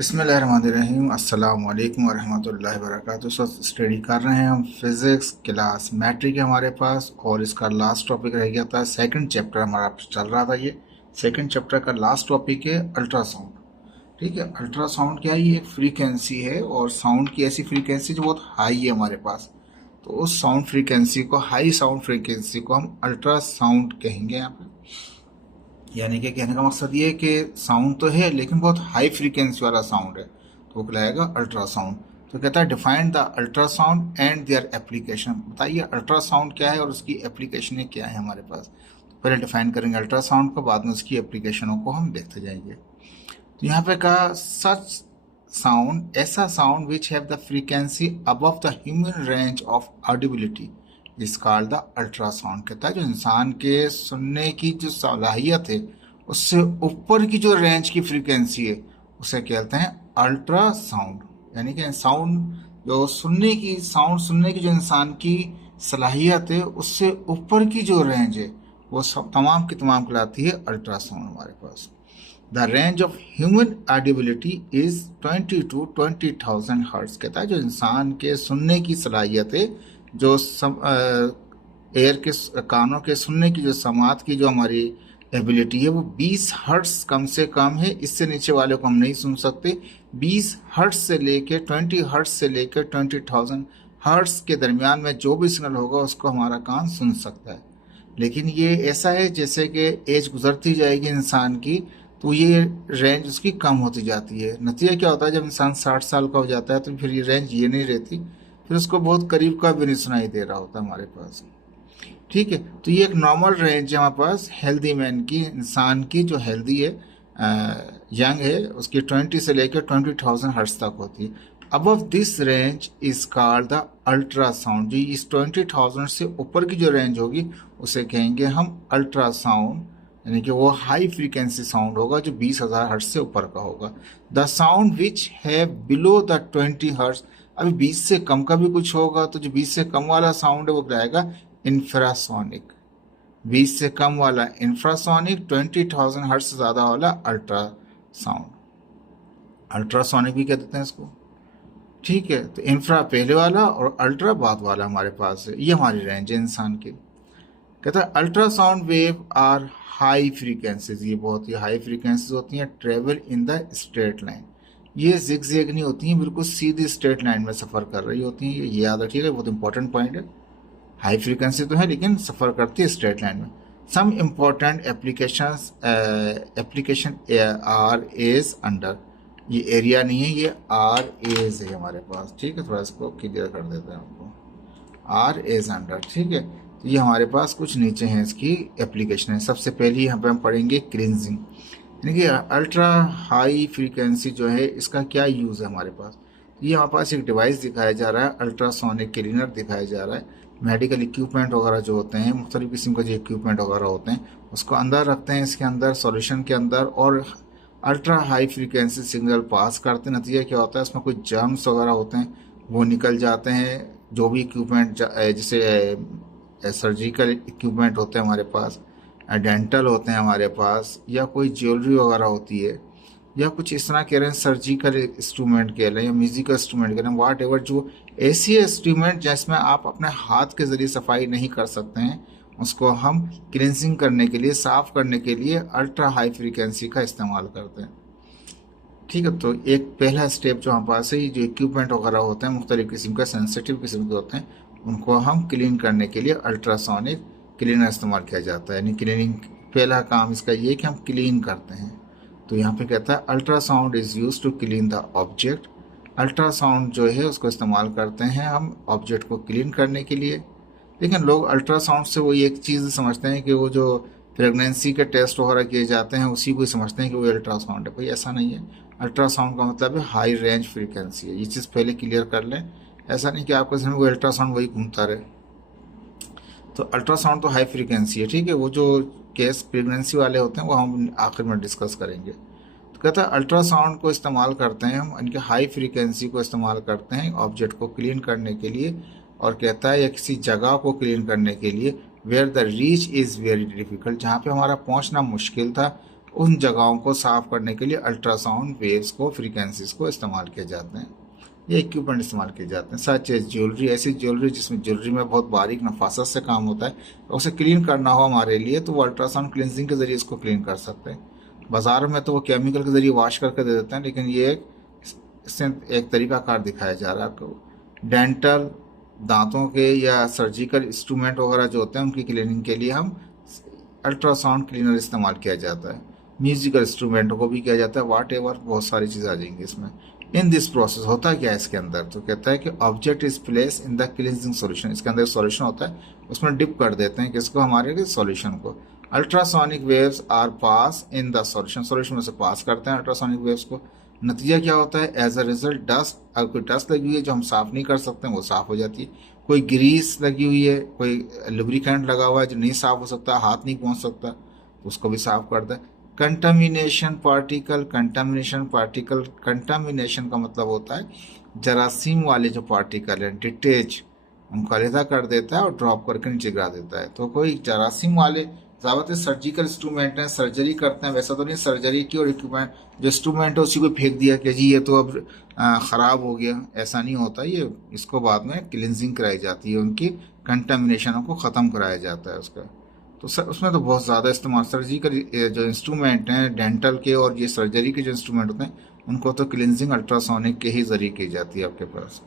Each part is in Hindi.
बिस्मिल्लाहिर्रहमानिर्रहीम अस्सलाम वालेकुम वरहमतुल्लाहि वबरकातुहू। सब स्टडी कर रहे हैं हम फिज़िक्स क्लास मैट्रिक है हमारे पास, और इसका लास्ट टॉपिक रह गया था। सेकंड चैप्टर हमारा चल रहा था। ये सेकंड चैप्टर का लास्ट टॉपिक है अल्ट्रासाउंड। ठीक है, अल्ट्रासाउंड क्या है? ये एक फ्रीक्वेंसी है, और साउंड की ऐसी फ्रीक्वेंसी जो बहुत हाई है हमारे पास। तो उस साउंड फ्रीक्वेंसी को, हाई साउंड फ्रीक्वेंसी को हम अल्ट्रासाउंड कहेंगे यहाँ पे। यानी कि कहने का मकसद ये है कि साउंड तो है लेकिन बहुत हाई फ्रीक्वेंसी वाला साउंड है, तो वो कहलाएगा अल्ट्रासाउंड। तो कहता है define the ultrasound and their application. बताइए अल्ट्रासाउंड क्या है और उसकी एप्लीकेशन क्या है हमारे पास। तो पहले डिफाइन करेंगे अल्ट्रासाउंड को, बाद में उसकी एप्लीकेशनों को हम देखते जाएंगे। तो यहाँ पे कहा सच साउंड, ऐसा sound which have the frequency above the human range of audibility is called the ultrasound. कहता है जो इंसान के सुनने की जो सलाहियत है उससे ऊपर की जो रेंज की फ्रीक्वेंसी है उसे कहते हैं अल्ट्रासाउंड। यानी कि साउंड जो साउंड सुनने की जो इंसान की सलाहियत है उससे ऊपर की जो रेंज है वो सब तमाम की तमाम कहलाती है अल्ट्रासाउंड हमारे पास। The range of human audibility is 20 to 20,000 hertz. कहता है जो इंसान के सुनने की सलाहियत है, जो एयर के कानों के सुनने की जो समात की जो हमारी एबिलिटी है वो 20 हर्ट्ज कम से कम है। इससे नीचे वाले को हम नहीं सुन सकते। 20 हर्ट्ज से लेकर 20 हर्ट्ज से लेकर 20,000 हर्ट्ज के दरमियान में जो भी सिग्नल होगा उसको हमारा कान सुन सकता है। लेकिन ये ऐसा है जैसे कि एज गुजरती जाएगी इंसान की तो ये रेंज उसकी कम होती जाती है। नतीजा क्या होता है, जब इंसान 60 साल का हो जाता है तो फिर ये रेंज ये नहीं रहती, फिर उसको बहुत करीब का भी नहीं सुनाई दे रहा होता हमारे पास। ठीक है, तो ये एक नॉर्मल रेंज है हमारे पास हेल्दी मैन की, इंसान की जो हेल्दी है, यंग है, उसकी 20 से लेकर 20,000 हर्ट्ज तक होती है। Above this range is called the ultrasound. जी इस 20,000 से ऊपर की जो रेंज होगी उसे कहेंगे हम अल्ट्रासाउंड। यानी कि वो हाई फ्रीक्वेंसी साउंड होगा जो 20,000 हर्ट्ज से ऊपर का होगा। द साउंड विच है बिलो द 20 हर्ट्ज। अभी 20 से कम का भी कुछ होगा, तो जो 20 से कम वाला साउंड है वो कहलाएगा इंफ्रासोनिक। 20 से कम वाला इंफ्रासोनिक, 20,000 हर्ट्ज से ज़्यादा वाला अल्ट्रासाउंड, अल्ट्रासोनिक भी कह देते हैं इसको। ठीक है, तो इंफ्रा पहले वाला और अल्ट्रा बाद वाला हमारे पास है। ये हमारी रेंज है इंसान की। कहता है ultrasound wave are high frequencies. ये बहुत ही हाई फ्रीक्वेंसीज होती हैं। Travel in the straight line, ये जिग नहीं होती हैं, बिल्कुल सीधी स्ट्रेट लाइन में सफ़र कर रही होती हैं। ये याद रखिएगा, बहुत इंपॉर्टेंट पॉइंट है। हाई फ्रीक्वेंसी तो है लेकिन सफ़र करती है स्ट्रेट लाइन में। Some important application are as under. ये एरिया नहीं है, ये आर एज है हमारे पास। ठीक है, थोड़ा इसको क्लियर कर देते हैं आपको। आर एज अंडर, ठीक है। तो ये हमारे पास कुछ नीचे हैं इसकी एप्लीकेशन है। सबसे पहले यहाँ पे हम पढ़ेंगे क्लींजिंग। यानी कि अल्ट्रा हाई फ्रीक्वेंसी जो है इसका क्या यूज़ है हमारे पास। ये हमारे पास एक डिवाइस दिखाया जा रहा है, अल्ट्रासोनिक क्लीनर दिखाया जा रहा है। मेडिकल इक्विपमेंट वगैरह जो होते हैं, मुख्तलिफ किस्म के जो इक्विपमेंट वगैरह होते हैं उसको अंदर रखते हैं, इसके अंदर सॉल्यूशन के अंदर, और ultra high frequency signal pass करते हैं। नतीजा क्या होता है, उसमें कुछ जर्म्स वगैरह होते हैं वो निकल जाते हैं। जो भी इक्विपमेंट जैसे सर्जिकल इक्विपमेंट होते हैं हमारे पास, डेंटल होते हैं हमारे पास, या कोई ज्वेलरी वगैरह होती है, या कुछ इस तरह कह रहे हैं सर्जिकल इंस्ट्रूमेंट कह रहे हैं या म्यूजिकल इंस्ट्रूमेंट कह रहे हैं, वाट एवर, जो ऐसी इंस्ट्रूमेंट जिसमें आप अपने हाथ के ज़रिए सफाई नहीं कर सकते हैं उसको हम क्लींजिंग करने के लिए, साफ़ करने के लिए अल्ट्रा हाई फ्रीक्वेंसी का इस्तेमाल करते हैं। ठीक है, तो एक पहला स्टेप जो हमारे पास है, जो इक्विपमेंट वगैरह होते हैं मुख्तलिफ किस्म का, सेंसिटिव किस्म के होते हैं, उनको हम क्लीन करने के लिए अल्ट्रासोनिक क्लीनर इस्तेमाल किया जाता है। यानी क्लीनिंग पहला काम इसका ये है कि हम क्लीन करते हैं। तो यहाँ पे कहता है ultrasound is use to clean the object. Ultrasound जो है उसको इस्तेमाल करते हैं हम ऑब्जेक्ट को क्लीन करने के लिए। लेकिन लोग अल्ट्रासाउंड से वो एक चीज़ समझते हैं कि वो जो प्रेगनेंसी के टेस्ट वगैरह किए जाते हैं उसी को समझते हैं कि वो अल्ट्रासाउंड है। भाई ऐसा नहीं है। अल्ट्रासाउंड का मतलब है हाई रेंज फ्रीक्वेंसी है। ये चीज़ पहले क्लियर कर लें। ऐसा नहीं कि आपके सामने वो अल्ट्रासाउंड वही घूमता रहे। तो अल्ट्रासाउंड तो हाई फ्रीक्वेंसी है। ठीक है, वो जो केस प्रेगनेंसी वाले होते हैं वो हम आखिर में डिस्कस करेंगे। तो कहता है अल्ट्रासाउंड को इस्तेमाल करते हैं हम, इनके हाई फ्रीक्वेंसी को इस्तेमाल करते हैं ऑब्जेक्ट को क्लीन करने के लिए, और कहता है या किसी जगह को क्लीन करने के लिए where the reach is very difficult, जहाँ पे हमारा पहुँचना मुश्किल था उन जगहों को साफ करने के लिए अल्ट्रासाउंड वेव्स को, फ्रीक्वेंसीज को इस्तेमाल किए जाते हैं। ये इक्विपमेंट इस्तेमाल किए जाते हैं। सच एज ज्वेलरी, ऐसी ज्वेलरी जिसमें ज्वेलरी में बहुत बारीक नफासत से काम होता है, तो उसे क्लीन करना हो हमारे लिए तो वो अल्ट्रासाउंड क्लिनजिंग के जरिए इसको क्लीन कर सकते हैं। बाजार में तो वो केमिकल के जरिए वॉश करके दे देते हैं, लेकिन ये इससे एक तरीकाकार दिखाया जा रहा है आपको। डेंटल, दांतों के या सर्जिकल इंस्ट्रूमेंट वगैरह जो होते हैं उनकी क्लीनिंग के लिए हम अल्ट्रासाउंड क्लीनर इस्तेमाल किया जाता है। म्यूजिकल इंस्ट्रूमेंटों को भी किया जाता है, वाट एवर, बहुत सारी चीज़ें आ जाएंगी इसमें। इन दिस प्रोसेस होता क्या है इसके अंदर, तो कहता है कि object is place in the cleansing solution. इसके अंदर सॉल्यूशन होता है, उसमें डिप कर देते हैं किसको, हमारे सॉल्यूशन को। Ultrasonic waves are pass in the solution, solution में से पास करते हैं अल्ट्रासोनिक वेव्स को। नतीजा क्या होता है, एज अ रिजल्ट डस्ट, अगर कोई डस्ट लगी हुई है जो हम साफ नहीं कर सकते वो साफ हो जाती है। कोई ग्रीस लगी हुई है, कोई लुब्रिकेंट लगा हुआ है जो नहीं साफ हो सकता, हाथ नहीं पहुंच सकता, उसको भी साफ करता है। Contamination particle, contamination particle, contamination का मतलब होता है जरासीम वाले जो पार्टिकल हैं, डिटेच, उनको अलहदा कर देता है और ड्रॉप करके नीचे गिरा देता है। तो कोई जरासीम वाले ज़्यादातर सर्जिकल इंस्ट्रूमेंट हैं, सर्जरी करते हैं, वैसा तो नहीं सर्जरी की और इक्विपमेंट जो इंस्ट्रूमेंट है उसी को फेंक दिया कि जी ये तो अब ख़राब हो गया, ऐसा नहीं होता। ये इसको बाद में क्लिनजिंग कराई जाती है, उनकी कंटामिनेशनों को ख़त्म कराया जाता है उसका। तो उसमें तो बहुत ज़्यादा इस्तेमाल, सर्जिकल जो इंस्ट्रूमेंट हैं डेंटल के और ये सर्जरी के जो इंस्ट्रूमेंट होते हैं उनको तो क्लिनजिंग अल्ट्रासोनिक के ही ज़रिए की जाती है आपके पास।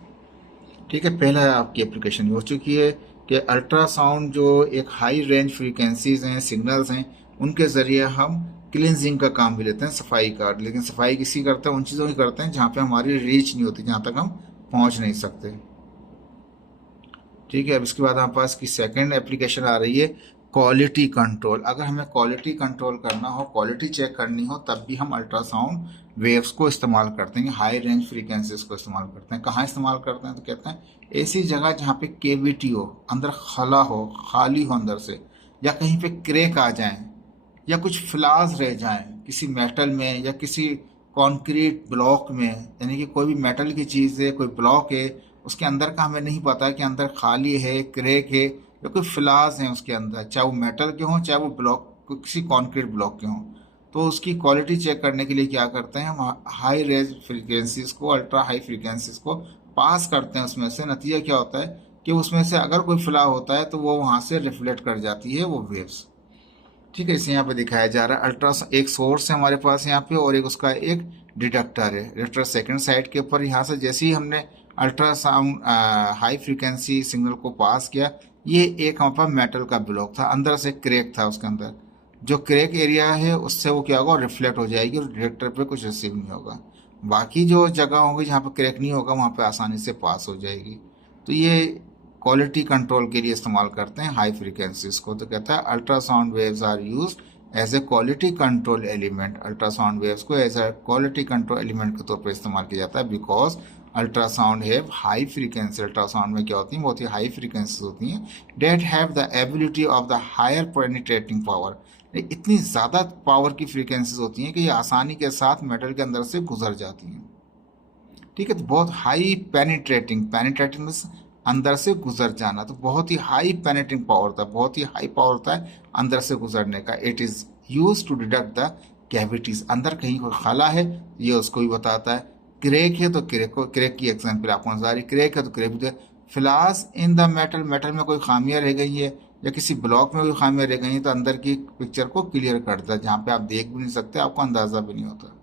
ठीक है, पहला आपकी एप्लीकेशन हो चुकी है कि अल्ट्रासाउंड जो एक हाई रेंज फ्रीक्वेंसीज हैं, सिग्नल्स हैं, उनके ज़रिए हम क्लिनजिंग का काम भी लेते हैं, सफाई का। लेकिन सफाई किसी करते हैं, उन चीज़ों की करते हैं जहाँ पे हमारी रीच नहीं होती, जहाँ तक हम पहुँच नहीं सकते। ठीक है, अब इसके बाद हमारे पास की सेकंड एप्लीकेशन आ रही है क्वालिटी कंट्रोल। अगर हमें क्वालिटी कंट्रोल करना हो, क्वालिटी चेक करनी हो, तब भी हम अल्ट्रासाउंड वेव्स को इस्तेमाल करते हैं, हाई रेंज फ्रीक्वेंसीज को इस्तेमाल करते हैं। कहाँ इस्तेमाल करते हैं, तो कहते हैं ऐसी जगह जहाँ पे केविटी हो, अंदर खला हो, खाली हो अंदर से, या कहीं पे क्रैक आ जाए, या कुछ फ्लाज रह जाएं किसी मेटल में या किसी कंक्रीट ब्लॉक में, यानी कि कोई भी मेटल की चीज़ है, कोई ब्लॉक है, उसके अंदर का हमें नहीं पता है कि अंदर खाली है, क्रैक है, या कोई फ्लाज हैं उसके अंदर, चाहे वो मेटल के हों चाहे वो ब्लॉक किसी कंक्रीट ब्लॉक के हों। तो उसकी क्वालिटी चेक करने के लिए क्या करते हैं, हम हाई रेंज फ्रीक्वेंसीज को, अल्ट्रा हाई फ्रीक्वेंसीज को पास करते हैं उसमें से। नतीजा क्या होता है कि उसमें से अगर कोई फ्ला होता है तो वो वहाँ से रिफ्लेक्ट कर जाती है वो वेव्स। ठीक है, इसे यहाँ पे दिखाया जा रहा है। अल्ट्रासाउंड एक सोर्स है हमारे पास यहाँ पे और एक उसका एक डिटेक्टर है। डिटेक्टर सेकंड साइड के ऊपर, यहाँ से जैसे ही हमने अल्ट्रासाउंड हाई फ्रीक्वेंसी सिग्नल को पास किया, ये एक हमारे पास मेटल का ब्लॉक था, अंदर से क्रैक था, उसके अंदर जो क्रैक एरिया है उससे वो क्या होगा, रिफ्लेक्ट हो जाएगी और डिटेक्टर पे कुछ रिसीव नहीं होगा। बाकी जो जगह होंगी जहाँ पे क्रैक नहीं होगा वहाँ पे आसानी से पास हो जाएगी। तो ये क्वालिटी कंट्रोल के लिए इस्तेमाल करते हैं हाई फ्रीक्वेंसीज को। तो कहता है ultrasound waves are use as a quality control element. Ultrasound waves को as a quality control element के तौर पर इस्तेमाल किया जाता है, because ultrasound have high frequency. Ultrasound में क्या होती है, बहुत ही हाई फ्रीक्वेंसी होती हैं, that have the ability of the higher penetrating power. इतनी ज़्यादा पावर की फ्रीक्वेंसीज होती हैं कि ये आसानी के साथ मेटल के अंदर से गुजर जाती हैं। ठीक है, तो बहुत हाई पेनिट्रेटिंग, पेनिट्रेटिंग अंदर से गुजर जाना, तो बहुत ही हाई पेनिट्रेटिंग पावर होता है, बहुत ही हाई पावर होता है अंदर से गुजरने का। It is use to detect the cavities, अंदर कहीं कोई खाला है ये उसको भी बताता है। क्रैक है तो क्रैक की एग्जाम्पल आपको नजर आ रही, क्रैक है तो क्रैक भी। फ्लास इन द मेटल, मेटल में कोई खामियां रह गई है या किसी ब्लॉक में कोई खामियां रह गई हैं तो अंदर की पिक्चर को क्लियर करता है, जहाँ पे आप देख भी नहीं सकते, आपको अंदाजा भी नहीं होता।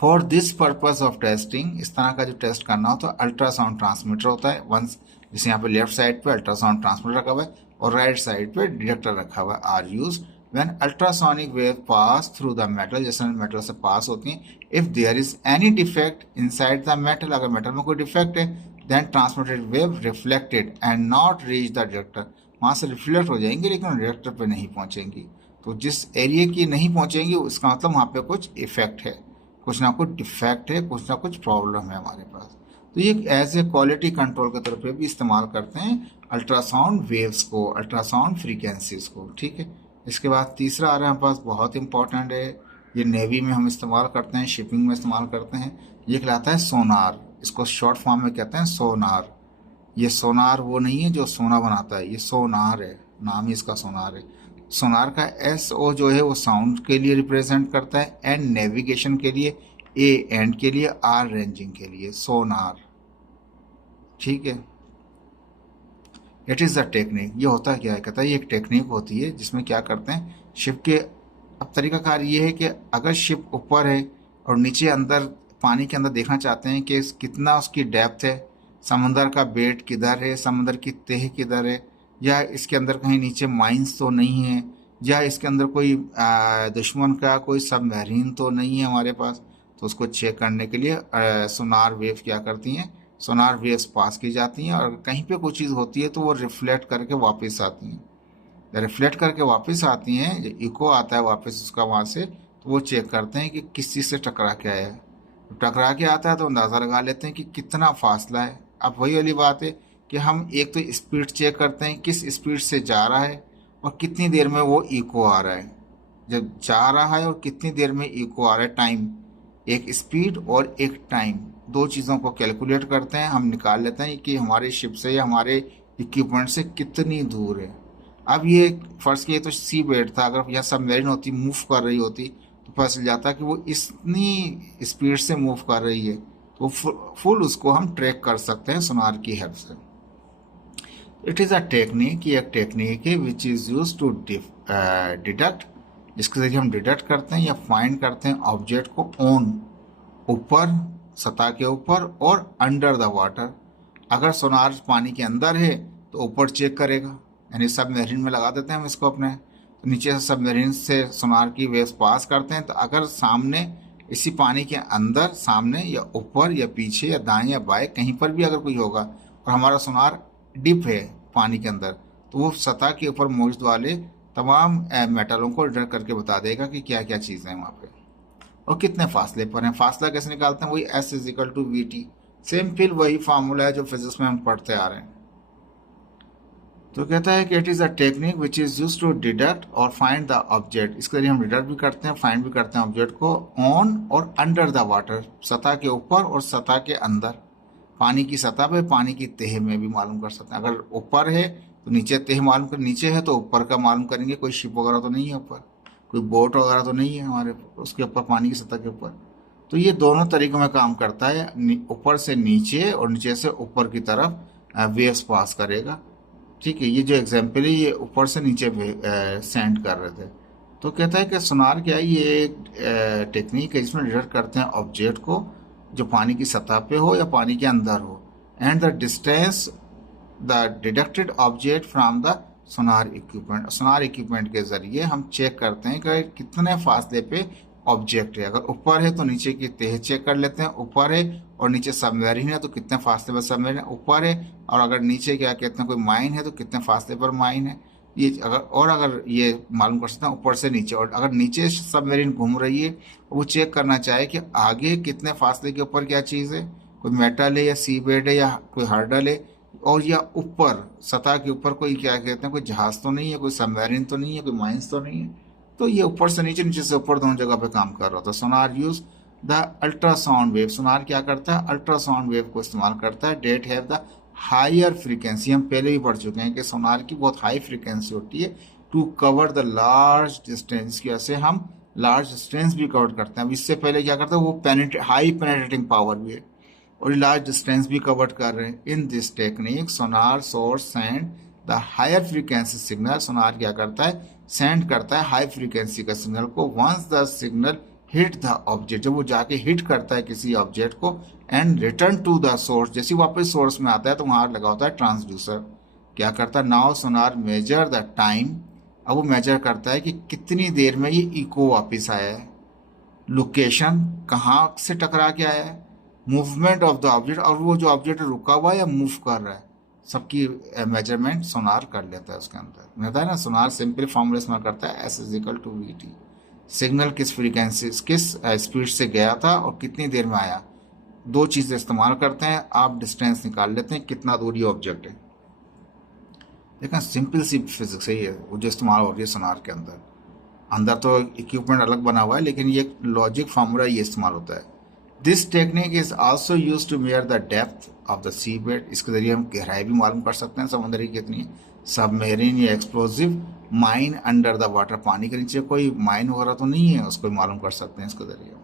For this purpose of testing, इस तरह का जो टेस्ट करना हो तो अल्ट्रासाउंड ट्रांसमीटर होता है वंस, जैसे यहाँ पे लेफ्ट साइड पे अल्ट्रासाउंड ट्रांसमीटर रखा हुआ है और राइट साइड पे डिटेक्टर रखा हुआ है। Are use when ultrasonic wave pass through the metal, जैसे मेटल से पास होती हैं। If there is any defect inside the metal, अगर मेटल में कोई डिफेक्ट है, then transmitted wave reflected and not reach the detector, वहाँ से रिफ्लेक्ट हो जाएंगी लेकिन डिटेक्टर पे नहीं पहुँचेंगी। तो जिस एरिया की नहीं पहुँचेंगी उसका मतलब वहाँ पे कुछ इफेक्ट है, कुछ ना कुछ डिफेक्ट है, कुछ ना कुछ प्रॉब्लम है हमारे पास। तो ये एज ए क्वालिटी कंट्रोल के तौर पे भी इस्तेमाल करते हैं अल्ट्रासाउंड वेव्स को, अल्ट्रासाउंड फ्रीक्वेंसीज को। ठीक है, इसके बाद तीसरा आ रहा है हमारे पास, बहुत इंपॉर्टेंट है, ये नेवी में हम इस्तेमाल करते हैं, शिपिंग में इस्तेमाल करते हैं। ये कहलाता है सोनार, इसको शॉर्ट फॉर्म में कहते हैं सोनार। ये सोनार वो नहीं है जो सोना बनाता है, ये सोनार है, नाम ही इसका सोनार है। सोनार का एस ओ जो है वो साउंड के लिए रिप्रेजेंट करता है, एन नेविगेशन के लिए, ए एंड के लिए, आर रेंजिंग के लिए, सोनार। ठीक है, इट इज़ द टेक्निक। ये होता क्या है, कहता है ये एक टेक्निक होती है जिसमें क्या करते हैं शिप के, अब तरीकाकार ये है कि अगर शिप ऊपर है और नीचे अंदर पानी के अंदर देखना चाहते हैं कि कितना उसकी डेप्थ है, समंदर का बेट किधर है, समंदर की तह किधर है, या इसके अंदर कहीं नीचे माइंस तो नहीं है, या इसके अंदर कोई दुश्मन का कोई सबमरीन तो नहीं है हमारे पास, तो उसको चेक करने के लिए सोनार वेव क्या करती हैं, सोनार वेव्स पास की जाती हैं, और कहीं पे कोई चीज़ होती है तो वो रिफ्लेक्ट करके वापस आती हैं। रिफ्लेक्ट करके वापस आती हैं, जो इको आता है वापस उसका वहाँ से, तो वो चेक करते हैं कि किस चीज़ से टकरा के आया है। तो टकरा के आता है तो अंदाज़ा लगा लेते हैं कि कितना फासला है। अब वही वाली बात है कि हम एक तो स्पीड चेक करते हैं किस स्पीड से जा रहा है और कितनी देर में वो इको आ रहा है, जब जा रहा है और कितनी देर में इको आ रहा है, टाइम, एक स्पीड और एक टाइम, दो चीज़ों को कैलकुलेट करते हैं, हम निकाल लेते हैं कि हमारे शिप से या हमारे इक्विपमेंट से कितनी दूर है। अब ये फर्ज किए तो सी बेड था, अगर यह सबमरीन होती मूव कर रही होती तो पता चल जाता कि वो इतनी स्पीड से मूव कर रही है, तो फुल उसको हम ट्रैक कर सकते हैं सोनार की हेल्प से। इट इज़ अ टेक्निक, ये एक टेक्निक है which is use to deduct, जिसके जरिए हम डिडक्ट करते हैं या फाइंड करते हैं ऑब्जेक्ट को ऑन, ऊपर, सतह के ऊपर, और अंडर द वाटर। अगर सोनार पानी के अंदर है तो ऊपर चेक करेगा, यानी सबमरीन में लगा देते हैं हम इसको अपने, तो नीचे से सबमरीन से सोनार की वेव्स पास करते हैं, तो अगर सामने इसी पानी के अंदर सामने या ऊपर या पीछे या दाएं या बाएं कहीं पर भी अगर कोई होगा और हमारा सोनार डिप है पानी के अंदर, तो वो सतह के ऊपर मौजूद वाले तमाम मेटलों को डिटेक्ट करके बता देगा कि क्या क्या चीज़ें हैं वहाँ पे और कितने फासले पर हैं। फासला कैसे निकालते हैं, वही S is equal to V T, same फिर वही फार्मूला है जो फिजिक्स में हम पढ़ते आ रहे हैं। तो कहता है कि it is a technique which is use to deduct और फाइंड द ऑब्जेक्ट, इसके लिए हम डिडक्ट भी करते हैं, फाइंड भी करते हैं ऑब्जेक्ट को ऑन और अंडर द वाटर, सतह के ऊपर और सतह के अंदर, पानी की सतह पे, पानी की तह में भी मालूम कर सकते हैं। अगर ऊपर है तो नीचे तह मालूम कर, नीचे है तो ऊपर का मालूम करेंगे, कोई शिप वगैरह तो नहीं है ऊपर, कोई बोट वगैरह तो नहीं है हमारे उसके ऊपर, पानी की सतह के ऊपर। तो ये दोनों तरीकों में काम करता है, ऊपर से नीचे और नीचे से ऊपर की तरफ वेव्स पास करेगा। ठीक है, ये जो एग्जाम्पल है ये ऊपर से नीचे सेंड कर रहे थे। तो कहता है कि सोनार क्या है, ये एक टेक्निक है जिसमें डिटेक्ट करते हैं ऑब्जेक्ट को जो पानी की सतह पे हो या पानी के अंदर हो, and the distance the deducted object from the Sonar equipment. Sonar equipment के जरिए हम चेक करते हैं कि कितने फासले पे ऑब्जेक्ट है। अगर ऊपर है तो नीचे की तह चेक कर लेते हैं, ऊपर है और नीचे सबमरीन है तो कितने फासले पर सबमरीन है, ऊपर है और अगर नीचे क्या कहते हैं कोई माइन है तो कितने फासले पर माइन है, ये अगर ये मालूम कर सकते हैं ऊपर से नीचे। और अगर नीचे सबमरीन घूम रही है वो चेक करना चाहे कि आगे कितने फासले के ऊपर क्या चीज़ है, कोई मेटल है या सी बेड है या कोई हर्डल है, और या ऊपर सतह के ऊपर कोई क्या कहते हैं कोई जहाज तो नहीं है, कोई सबमरीन तो नहीं है, कोई माइंस तो नहीं है। तो ये ऊपर से नीचे, नीचे से ऊपर दोनों जगह पे काम कर रहा था। Sonar use the ultrasound wave, sonar क्या करता है, अल्ट्रासाउंड वेव को इस्तेमाल करता है, that have the higher frequency, हम पहले भी पढ़ चुके हैं कि सोनार की बहुत हाई फ्रीक्वेंसी होती है, to cover the large distance, की वजह से हम लार्ज डिस्टेंस भी कवर करते हैं। अब इससे पहले क्या करता है वो हाई पेनेट्रेटिंग पावर भी है और लार्ज डिस्टेंस भी कवर कर रहे हैं। In this technique sonar source send the higher frequency signal, sonar क्या करता है सेंड करता है हाई फ्रीक्वेंसी का सिग्नल को, once the signal hit the object, जब वो जाके हिट करता है किसी ऑब्जेक्ट को, and return to the source, जैसे वापस सोर्स में आता है तो वहां लगा होता है ट्रांसड्यूसर, क्या करता है now Sonar measure the time, अब वो मेजर करता है कि कितनी देर में ये इको वापस आया है, लोकेशन कहाँ से टकरा के आया है, मूवमेंट ऑफ द ऑब्जेक्ट, और वो जो ऑब्जेक्ट रुका हुआ है या मूव कर रहा है, सबकी मेजरमेंट सोनार कर लेता है उसके अंदर। कहता है ना सोनार सिंपल फॉर्मूला इस्तेमाल करता है S is equal to V T, signal किस फ्रीक्वेंसी किस स्पीड से गया था और कितनी देर में आया, दो चीज़ें इस्तेमाल करते हैं, आप डिस्टेंस निकाल लेते हैं कितना दूरी ऑब्जेक्ट है। देखा सिंपल सी फिजिक्स है ये, वो जो इस्तेमाल हो रही है सोनार के अंदर, अंदर तो इक्विपमेंट अलग बना हुआ है लेकिन ये लॉजिक फार्मूला ये इस्तेमाल होता है। This technique is also use to measure the depth of the sea bed, इसके जरिए हम गहराई भी मालूम कर सकते हैं समुद्र की कितनी है। सबमेरीन या explosive mine under the water, पानी के नीचे कोई माइन वगैरह तो नहीं है, उसको मालूम कर सकते हैं इसके जरिए।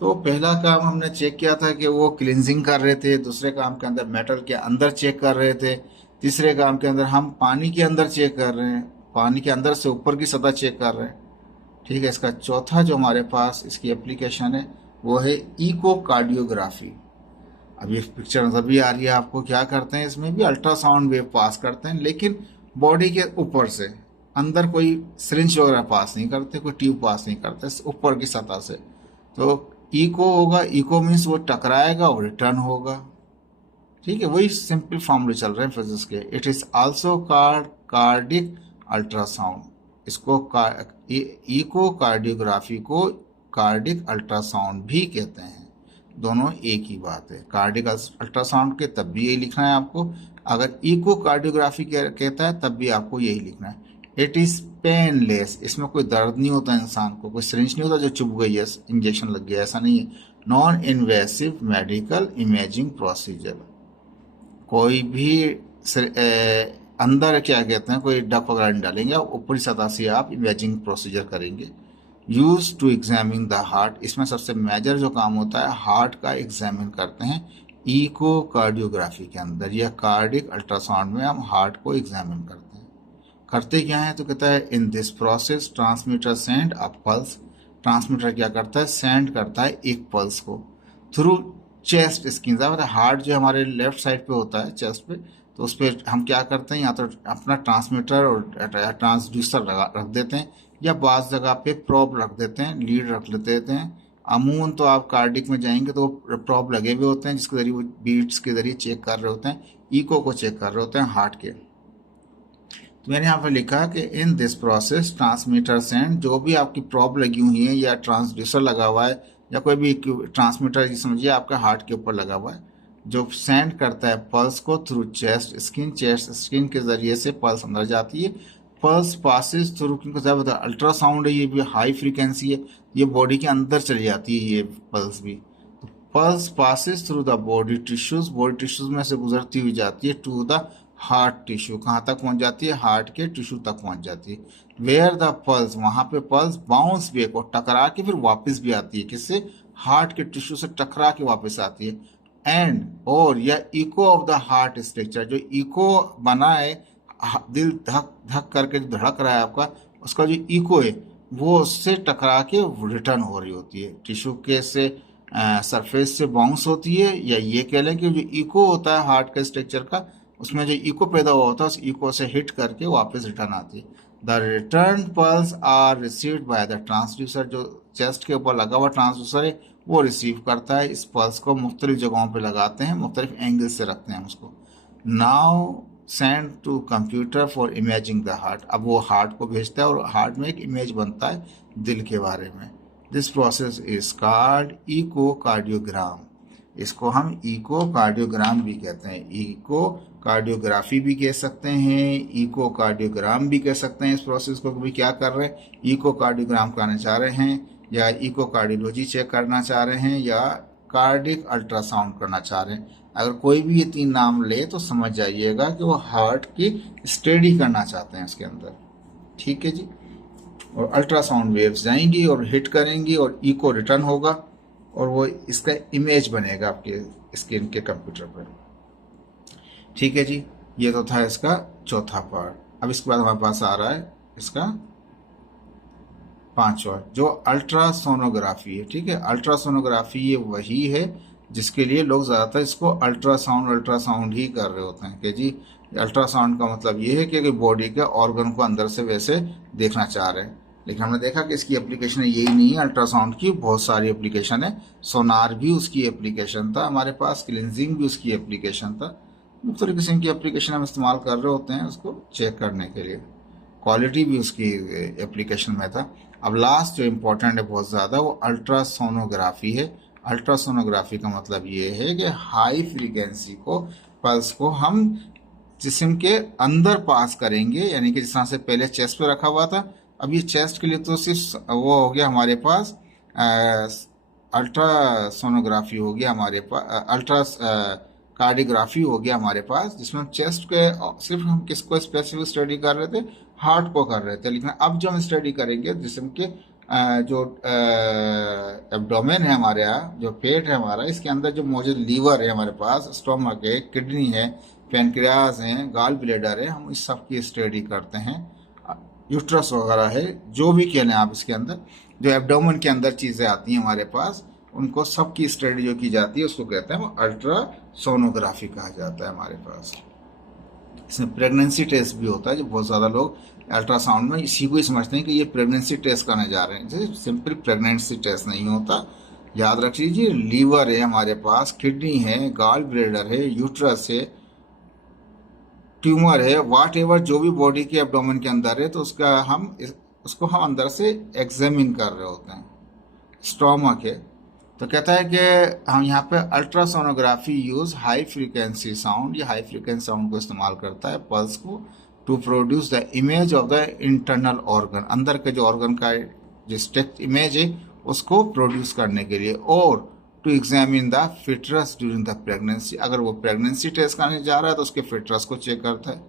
तो पहला काम हमने चेक किया था कि वो क्लिनजिंग कर रहे थे, दूसरे काम के अंदर मेटल के अंदर चेक कर रहे थे, तीसरे काम के अंदर हम पानी के अंदर चेक कर रहे हैं, पानी के अंदर से ऊपर की सतह चेक कर रहे हैं। ठीक है, इसका चौथा जो हमारे पास इसकी एप्लीकेशन है वो है इकोकार्डियोग्राफी। अब ये पिक्चर नजर भी आ रही है आपको, क्या करते हैं इसमें भी अल्ट्रासाउंड वेव पास करते हैं, लेकिन बॉडी के ऊपर से, अंदर कोई सिरिंज वगैरह पास नहीं करते, कोई ट्यूब पास नहीं करते, ऊपर की सतह से। तो इको होगा, इको मीन्स वो टकराएगा और रिटर्न होगा। ठीक है, वही सिंपल फॉर्मूले चल रहे हैं फिजिक्स के। It is also called cardiac ultrasound. इसको इको कार्डियोग्राफी को कार्डिक अल्ट्रासाउंड भी कहते हैं। दोनों एक ही बात है। कार्डिक अल्ट्रासाउंड के तब भी यही लिखना है आपको, अगर इको कार्डियोग्राफी कहता है तब भी आपको यही लिखना है। इट इज पेनलेस, इसमें कोई दर्द नहीं होता इंसान को, कोई सिरिंज नहीं होता जो चुभ गई है, इंजेक्शन लग गया, ऐसा नहीं है। Non invasive medical imaging procedure. कोई भी अंदर क्या कहते हैं, कोई डक वगैरह नहीं डालेंगे, आप ऊपरी सतह से आप इमेजिंग प्रोसीजर करेंगे। Use to examine the heart, इसमें सबसे मेजर जो काम होता है हार्ट का एग्जामिन करते हैं इको कार्डियोग्राफी के अंदर, या कार्डिक अल्ट्रासाउंड में हम हार्ट को एग्जामिन करते हैं। करते क्या है, तो कहता है in this process transmitter send a pulse. Transmitter क्या करता है, सेंड करता है एक पल्स को थ्रू चेस्ट स्किन। मतलब हार्ट जो हमारे लेफ्ट साइड पे होता है चेस्ट पे, तो उस पर हम क्या करते हैं, या तो अपना ट्रांसमीटर और ट्रांसड्यूसर रख देते हैं, या बाज़ जगह पे प्रोब रख देते हैं, लीड रख लेते हैं। अमूमन तो आप कार्डिक में जाएंगे तो प्रोब लगे हुए होते हैं, जिसके जरिए वो बीट्स के जरिए चेक कर रहे होते हैं, इको को चेक कर रहे होते हैं हार्ट के। तो मैंने यहाँ पर लिखा कि in this process transmitter send, जो भी आपकी प्रोब लगी हुई है या ट्रांसड्यूसर लगा हुआ है या कोई भी ट्रांसमीटर समझिए आपका हार्ट के ऊपर लगा हुआ है, जो सेंड करता है पल्स को through chest skin. Chest skin के जरिए से पल्स अंदर जाती है। पल्स पासिस थ्रू, क्योंकि ज़्यादा अल्ट्रासाउंड है, ये भी हाई फ्रीक्वेंसी है, ये बॉडी के अंदर चली जाती है ये पल्स भी। Pulse passes through the body tissues, body tissues में से गुजरती हुई जाती है टू द हार्ट टिश्यू। कहाँ तक पहुंच जाती है, हार्ट के टिश्यू तक पहुंच जाती है। वेयर द पल्स, वहां पे पल्स बाउंस बैक, और टकरा के फिर वापस भी आती है, किससे, हार्ट के टिश्यू से टकरा के वापस आती है। एंड और या eco of the heart structure, जो इको बना है, दिल धक धक करके जो धड़क रहा है आपका, उसका जो इको है वो उससे टकरा के रिटर्न हो रही होती है, टिश्यू के से सरफेस से बाउंस होती है। या ये कह लें कि जो इको होता है हार्ट के स्ट्रक्चर का, उसमें जो इको पैदा हुआ होता है उस इको से हिट करके वापस रिटर्न आती है। The return pulse are received by the transducer, जो चेस्ट के ऊपर लगा हुआ ट्रांसड्यूसर है वो रिसीव करता है। इस पल्स को मुख्तलिफ जगहों पे लगाते हैं, मुख्तलिफ एंगल से रखते हैं उसको। Now send to computer for imaging the heart, अब वो हार्ट को भेजता है और हार्ट में एक इमेज बनता है दिल के बारे में। This process is called echocardiogram. इसको हम इको कार्डियोग्राम भी कहते हैं, इको कार्डियोग्राफी भी कह सकते हैं, इको कार्डियोग्राम भी कह सकते हैं। इस प्रोसेस को भी क्या कर रहे हैं, इको कार्डियोग्राम कराना चाह रहे हैं, या इको कार्डियोलॉजी चेक करना चाह रहे हैं, या कार्डिक अल्ट्रासाउंड करना चाह रहे हैं। अगर कोई भी ये तीन नाम ले तो समझ जाइएगा कि वो हार्ट की स्टडी करना चाहते हैं इसके अंदर। ठीक है जी, और अल्ट्रासाउंड वेव्स जाएंगी और हिट करेंगी और इको रिटर्न होगा और वो इसका इमेज बनेगा आपके स्क्रीन के कंप्यूटर पर। ठीक है जी, ये तो था इसका चौथा पार्ट। अब इसके बाद हमारे पास आ रहा है इसका पांचवा, जो अल्ट्रासोनोग्राफी है। ठीक है, अल्ट्रासोनोग्राफी ये वही है जिसके लिए लोग ज़्यादातर इसको अल्ट्रासाउंड ही कर रहे होते हैं कि जी अल्ट्रासाउंड का मतलब ये है कि बॉडी के ऑर्गन को अंदर से वैसे देखना चाह रहे हैं। लेकिन हमने देखा कि इसकी एप्लीकेशन यही नहीं है, अल्ट्रासाउंड की बहुत सारी एप्लीकेशन है। सोनार भी उसकी एप्लीकेशन था हमारे पास, क्लिनजिंग भी उसकी एप्लीकेशन था। मुख्तलिफ किस्म की एप्लीकेशन हम इस्तेमाल कर रहे होते हैं उसको चेक करने के लिए। क्वालिटी भी उसकी एप्लीकेशन में था। अब लास्ट जो इम्पोर्टेंट है बहुत ज़्यादा, वो अल्ट्रासोनोग्राफी है। अल्ट्रासोनोग्राफी का मतलब ये है कि हाई फ्रीक्वेंसी को, पल्स को हम जिस्म के अंदर पास करेंगे, यानी कि जिस तरह से पहले चेस्ट पे रखा हुआ था, अब ये चेस्ट के लिए तो सिर्फ वो हो गया हमारे पास अल्ट्रासोनोग्राफी हो गया हमारे पास, कार्डियोग्राफी हो गया हमारे पास, जिसमें हम चेस्ट के सिर्फ हम किसको स्पेसिफिक स्टडी कर रहे थे, हार्ट को कर रहे थे। लेकिन अब जो हम स्टडी करेंगे जिसम के जो एब्डोमेन है हमारे यहाँ, जो पेट है हमारा, इसके अंदर जो मौजूद लीवर है हमारे पास, स्टोमक है, किडनी है, पेनक्रियाज है, गाल ब्लेडर है, हम इस सब की स्टडी करते हैं। यूट्रस वगैरह है, जो भी कह लें आप, इसके अंदर जो एब्डोमेन के अंदर चीज़ें आती हैं हमारे पास, उनको सबकी स्टडी जो की जाती है उसको कहते हैं वो अल्ट्रासोनोग्राफी कहा जाता है हमारे पास। इसमें प्रेगनेंसी टेस्ट भी होता है, जो बहुत ज़्यादा लोग अल्ट्रासाउंड में इसी को ही समझते हैं कि ये प्रेगनेंसी टेस्ट करने जा रहे हैं। जैसे सिंपल प्रेगनेंसी टेस्ट नहीं होता, याद रख लीजिए। लीवर है हमारे पास, किडनी है, गाल ब्लेडर है, यूट्रस है, ट्यूमर है, वाट एवर जो भी बॉडी के एब्डोमेन के अंदर है, तो उसको हम अंदर से एग्जामिन कर रहे होते हैं। स्टोमक है, तो कहता है कि हम यहाँ पे ultrasonography use high frequency sound, ये हाई फ्रीक्वेंसी साउंड को इस्तेमाल करता है, पल्स को, to produce the image of the internal organ, अंदर के जो ऑर्गन का जो स्टेट इमेज है उसको प्रोड्यूस करने के लिए, और to examine the fetus during the pregnancy, अगर वो प्रेगनेंसी टेस्ट करने जा रहा है तो उसके फिटरस को चेक करता है।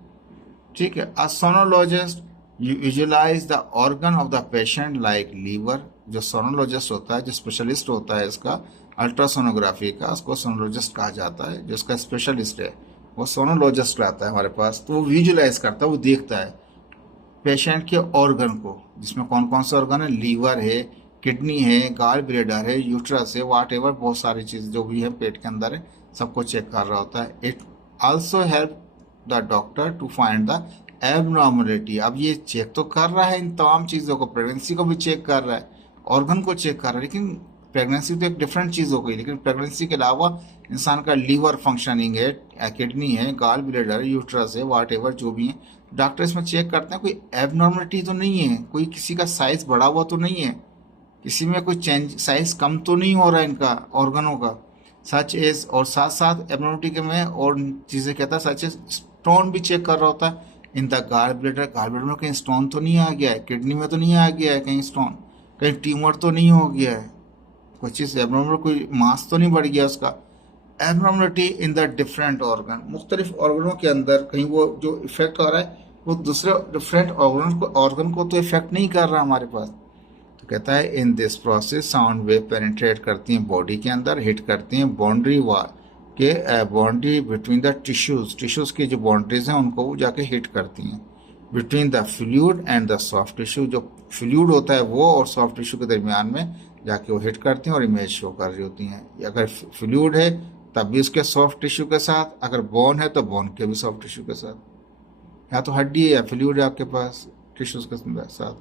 ठीक है। A sonologist visualize the organ of the patient like liver, जो सोनोलॉजिस्ट होता है, जो स्पेशलिस्ट होता है इसका अल्ट्रासोनोग्राफी का, उसको सोनोलॉजिस्ट कहा जाता है। जो इसका स्पेशलिस्ट है वो सोनोलॉजिस्ट आता है हमारे पास, तो वो विजुलाइज करता है, वो देखता है पेशेंट के ऑर्गन को, जिसमें कौन कौन से ऑर्गन है, लीवर है, किडनी है, गाल ब्लेडर है, यूट्रस है, वाट एवर, बहुत सारी चीज़ जो भी है पेट के अंदर है, सबको चेक कर रहा होता है। It also help the doctor to find the abnormality, अब ये चेक तो कर रहा है इन तमाम चीज़ों को, प्रेगनेंसी को भी चेक कर रहा है, ऑर्गन को चेक कर रहा है, लेकिन प्रेगनेंसी तो एक डिफरेंट चीज़ हो गई, लेकिन प्रेगनेंसी के अलावा इंसान का लीवर फंक्शनिंग है, किडनी है, गाल ब्लेडर है, यूट्रस है, वाट एवर जो भी है, डॉक्टर इसमें चेक करते हैं कोई एबनॉर्मलिटी तो नहीं है, कोई किसी का साइज बढ़ा हुआ तो नहीं है, किसी में कोई चेंज, साइज कम तो नहीं हो रहा है इनका ऑर्गनों का, सच एज, और साथ साथ एबनॉर्मलिटी के में और चीज़ें कहता है, सच एज स्टोन भी चेक कर रहा होता है in the gall bladder, gall bladder में कहीं स्टोन तो नहीं आ गया है, किडनी में तो नहीं आ गया है कहीं स्टोन, कहीं ट्यूमर तो नहीं हो गया है, कोई चीज़ एबनॉर्मल, कोई मास तो नहीं बढ़ गया उसका। Abnormality in the different organ, मुख्तलिफ ऑर्गनों के अंदर कहीं वो जो इफेक्ट हो रहा है वो दूसरे डिफरेंट ऑर्गन को तो इफेक्ट नहीं कर रहा हमारे पास। तो कहता है in this process sound wave penetrate करती हैं बॉडी के अंदर, हिट करती हैं बाउंड्री वॉल के, बाउंड्री बिटवीन द टिश्यूज़ की जो बाउंड्रीज हैं उनको वो जाके हिट करती हैं, between the fluid and the soft tissue, जो फ्लूइड होता है वो और सॉफ्ट टिश्यू के दरमियान में जाके वो हिट करती हैं और इमेज शो कर रही होती हैं। अगर फ्लूइड है तब भी उसके सॉफ्ट टिश्यू के साथ, अगर बोन है तो बोन के भी सॉफ्ट टिश्यू के साथ, या तो हड्डी है या फ्लूइड है आपके पास टिश्यूज के साथ,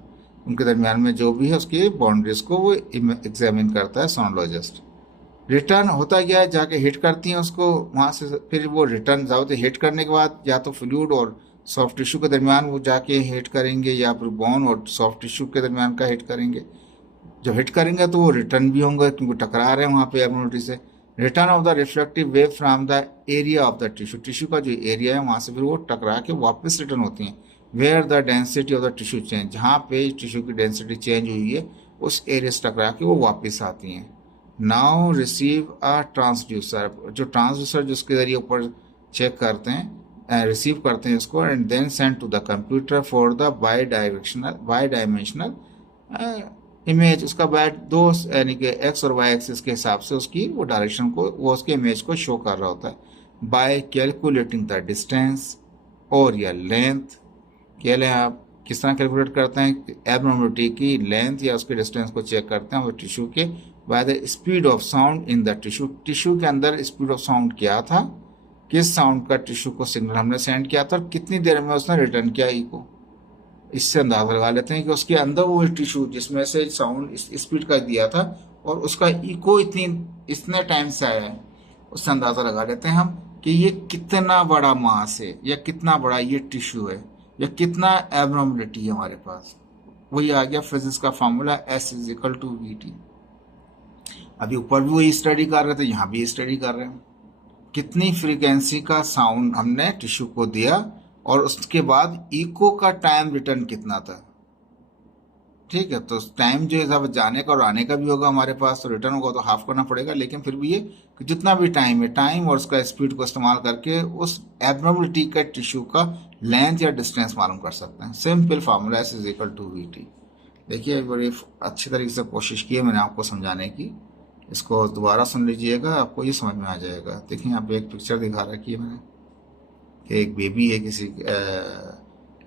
उनके दरमियान में जो भी है उसकी बाउंड्रीज को वो एग्जामिन करता है सोनोलॉजिस्ट। रिटर्न होता गया है, जाके हिट करती हैं उसको, वहाँ से फिर वो रिटर्न जाते हिट करने के बाद या तो फ्लूइड और सॉफ्ट टिश्यू के दरमियान वो जाके हिट करेंगे, या फिर बोन और सॉफ्ट टिश्यू के दरमियान का हिट करेंगे। जब हिट करेंगे तो वो रिटर्न भी होंगे क्योंकि टकरा रहे हैं वहाँ पे एबनॉर्मलिटी से। Return of the reflective wave from the area of the tissue का जो एरिया है वहाँ से फिर वो टकरा के वापस रिटर्न होती हैं। Where the density of the tissue change, जहाँ पे टिश्यू की डेंसिटी चेंज हुई है उस एरिया से टकरा के वो वापस आती हैं। नाउ रिसीव अ ट्रांसड्यूसर, जो ट्रांसड्यूसर जिसके जरिए ऊपर चेक करते हैं, रिसीव करते हैं इसको, and then send to the computer for the bi dimensional image, उसका दो यानी कि एक्स और वाई एक्सिस के हिसाब से उसकी वो डायरेक्शन को, वो उसके इमेज को शो कर रहा होता है। बाय कैलकुलेटिंग द डिस्टेंस और या लेंथ, क्या लें आप किस तरह कैलकुलेट करते हैं एबनॉर्मलिटी की लेंथ या उसके डिस्टेंस को चेक करते हैं वो टिश्यू के। By the speed of sound in the tissue के अंदर स्पीड ऑफ साउंड क्या था, किस साउंड का टिश्यू को सिग्नल हमने सेंड किया था और कितनी देर में उसने रिटर्न किया इको, इससे अंदाजा लगा लेते हैं कि उसके अंदर वो टिश्यू जिसमें से साउंड इस स्पीड का दिया था और उसका इको इतने टाइम से आया है, उससे अंदाजा लगा लेते हैं हम कि ये कितना बड़ा मास है या कितना बड़ा ये टिश्यू है या कितना एबनॉर्मलिटी है हमारे पास। वही आ गया फिजिक्स का फार्मूला S=VT। अभी ऊपर भी वही स्टडी कर रहे थे, यहाँ भी स्टडी कर रहे हैं कितनी फ्रीक्वेंसी का साउंड हमने टिश्यू को दिया और उसके बाद इको का टाइम रिटर्न कितना था। ठीक है, तो टाइम जो है सब जाने का और आने का भी होगा हमारे पास, तो रिटर्न होगा तो हाफ करना पड़ेगा, लेकिन फिर भी ये कि जितना भी टाइम है, टाइम और उसका स्पीड को इस्तेमाल करके उस एब्नॉर्मलिटी का टिश्यू का लेंथ या डिस्टेंस मालूम कर सकते हैं। Simple formula S is equal to V T. देखिए बड़ी अच्छी तरीके से कोशिश की है मैंने आपको समझाने की, इसको दोबारा सुन लीजिएगा, आपको ये समझ में आ जाएगा। देखिए यहाँ पे एक पिक्चर दिखा रखी है मैंने कि एक बेबी है किसी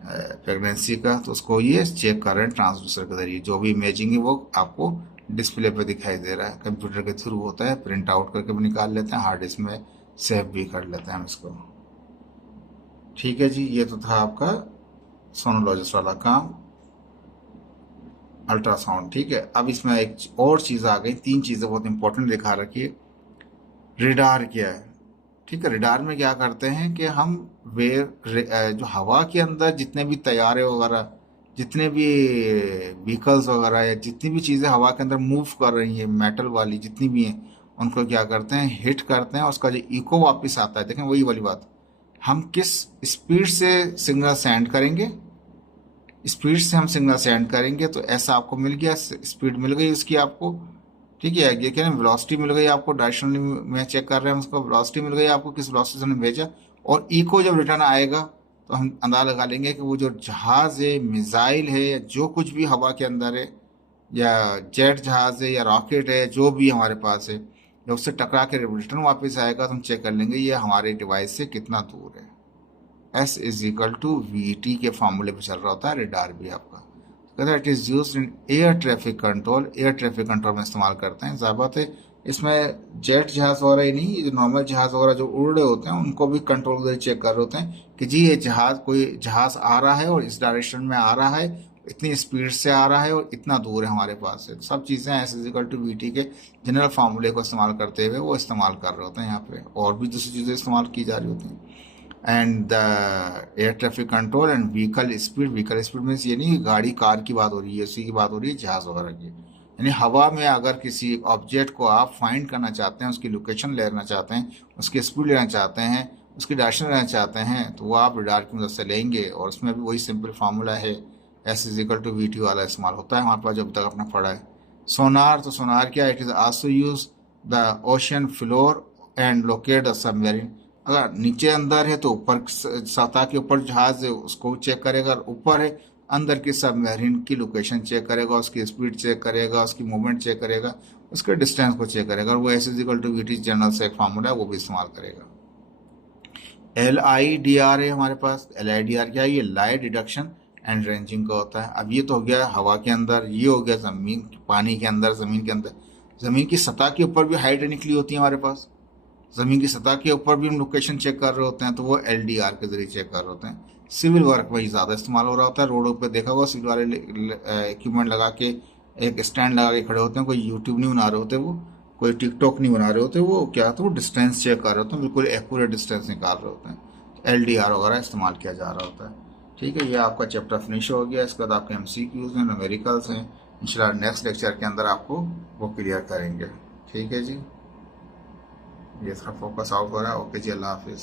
प्रेगनेंसी का, तो उसको ये चेक कर रहे हैं ट्रांसड्यूसर के जरिए, जो भी इमेजिंग है वो आपको डिस्प्ले पे दिखाई दे रहा है, कंप्यूटर के थ्रू होता है, प्रिंट आउट करके भी निकाल लेते हैं, हार्ड डिस्क में सेव भी कर लेते हैं हम इसको। ठीक है जी, ये तो था आपका सोनोलॉजिस्ट वाला काम, अल्ट्रासाउंड। ठीक है, अब इसमें एक और चीज़ आ गई, तीन चीज़ें बहुत इंपॉर्टेंट दिखा रखी है। रेडार क्या है? ठीक है, रेडार में क्या करते हैं कि हम जो हवा के अंदर जितने भी तैयारे वगैरह, जितने भी व्हीकल्स वगैरह या जितनी भी चीज़ें हवा के अंदर मूव कर रही हैं, मेटल वाली जितनी भी हैं, उनको क्या करते हैं, हिट करते हैं, उसका जो इको वापस आता है। देखें वही वाली बात, हम किस स्पीड से सिग्नल सेंड करेंगे, स्पीड से हम सिग्नल सेंड करेंगे तो ऐसा आपको मिल गया, स्पीड मिल गई उसकी आपको। ठीक है, ये क्या वेलोसिटी मिल गई आपको, डायरेक्शनली में चेक कर रहे हैं उसको, वेलोसिटी मिल गई आपको, किस वेलोसिटी से हमने भेजा, और इको जब रिटर्न आएगा तो हम अंदाजा लगा लेंगे कि वो जो जहाज है, मिसाइल है, या जो कुछ भी हवा के अंदर है, या जेट जहाज है या रॉकेट है, जो भी हमारे पास है, जब उससे टकरा के रिटर्न वापस आएगा तो हम चेक कर लेंगे ये हमारे डिवाइस से कितना दूर है। S is equal to V T के फार्मूले पे चल रहा होता है रेडार भी आपका। कहता है it is use in air traffic control, air traffic control में इस्तेमाल करते हैं। ज़ाहिर बात है इसमें जेट जहाज़ वगैरह ही नहीं, ये जो नॉर्मल जहाज़ वगैरह जो उड़ रहे होते हैं उनको भी कंट्रोल करके चेक कर रहे होते हैं कि जी ये जहाज़, कोई जहाज़ आ रहा है और इस डायरेक्शन में आ रहा है, इतनी स्पीड से आ रहा है और इतना दूर है हमारे पास से। सब चीज़ें S is equal to V T के जनरल फार्मूले को इस्तेमाल करते हुए वो इस्तेमाल कर रहे होते हैं यहाँ पे, और भी दूसरी चीज़ें इस्तेमाल की जा रही होती हैं। And the air traffic control and vehicle speed, vehicle speed means ये नहीं गाड़ी कार की बात हो रही है, उसी की बात हो रही है जहाज वगैरह की। यानी हवा में अगर किसी ऑब्जेक्ट को आप फाइंड करना चाहते हैं, उसकी लोकेशन लेना चाहते हैं, उसकी स्पीड लेना चाहते हैं, उसकी डायरेक्शन लेना चाहते हैं, तो वो आप रडार की मदद से लेंगे, और उसमें भी वही सिंपल फार्मूला है, S is equal to V T वाला इस्तेमाल होता है हमारे पास जब तक अपना पड़ा है। सोनार, तो सोनार क्या, it is also use the ocean floor and locate the submarine. अगर नीचे अंदर है तो ऊपर सतह के ऊपर जहाज है उसको चेक करेगा, ऊपर है अंदर की सबमरीन की लोकेशन चेक करेगा, उसकी स्पीड चेक करेगा, उसकी मूवमेंट चेक करेगा, उसके डिस्टेंस को चेक करेगा, और वो S is equal to V T general से एक फार्मूला है वो भी इस्तेमाल करेगा। एल आई डी आर है हमारे पास। एल आई डी आर क्या है, ये लाइट डिडक्शन एंड रेंजिंग का होता है। अब ये तो हो गया हवा के अंदर, ये हो गया जमीन, पानी के अंदर, जमीन के अंदर। जमीन की सतह के ऊपर भी हाइट निकली होती है हमारे पास, जमीन की सतह के ऊपर भी हम लोकेशन चेक कर रहे होते हैं, तो वो एल डी आर के जरिए चेक कर रहे होते हैं। सिविल वर्क में ज़्यादा इस्तेमाल हो रहा होता है, रोडों पे देखा होगा सिविल वाले इक्विपमेंट लगा के, एक स्टैंड लगा के खड़े होते हैं, कोई यूट्यूब नहीं बना रहे होते वो, कोई टिकटॉक नहीं बना रहे होते, वो क्या तो वो डिस्टेंस चेक कर रहे होते हैं, बिल्कुल एक्यूरेट डिस्टेंस निकाल रहे होते हैं, एल डी आर वगैरह इस्तेमाल किया जा रहा होता है। ठीक है, ये आपका चैप्टर फिनिश हो गया। इसके बाद आपके एम सी क्यूज हैं, न्यूमेरिकल्स हैं, इंशाल्लाह नेक्स्ट लेक्चर के अंदर आपको वो क्लियर करेंगे। ठीक है जी, ये थोड़ा फोकस आउट हो रहा है। ओके जी, अल्लाह हाफिज़।